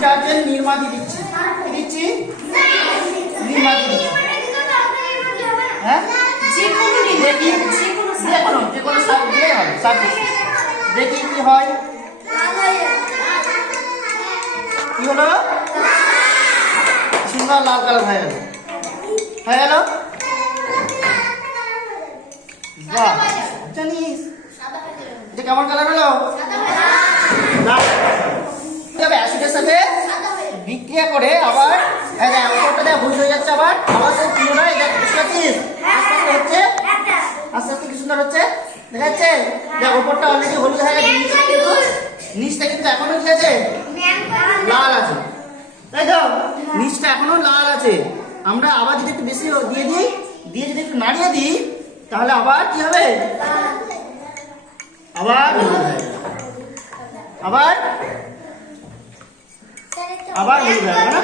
Detergent Nirma দিয়ে দিচ্ছি। কি দিচ্ছি? নির্মা দিয়ে দিচ্ছি। হ্যাঁ, যে কোনো সার্ফ দিলেই হবে। সার্ফ দেখি কি হয়। কি হলো? সুন্দর লাল কালার হয়ে গেল। বাহ, জানিস এটা কেমন কালার হলো? অ্যাসিডের সাথে বিক্রিয়া করে আবার উপরটা ভুল হয়ে যাচ্ছে, আবার সেই পুনরায় হচ্ছে আস্তে আস্তে কি সুন্দর হচ্ছে, দেখা যাচ্ছে? দেখ উপরটা অলরেডি হলুদ হয়ে গেছে, নিচটা কিন্তু এখনো কি আছে? লাল আছে, তাই তো? নিচটা এখনো লাল আছে। আমরা আবার যদি একটু বেশি দিয়ে যদি একটু নাড়িয়ে দিই, তাহলে আবার কি হবে? আবার আবার হলুদ হয়ে যাবে না?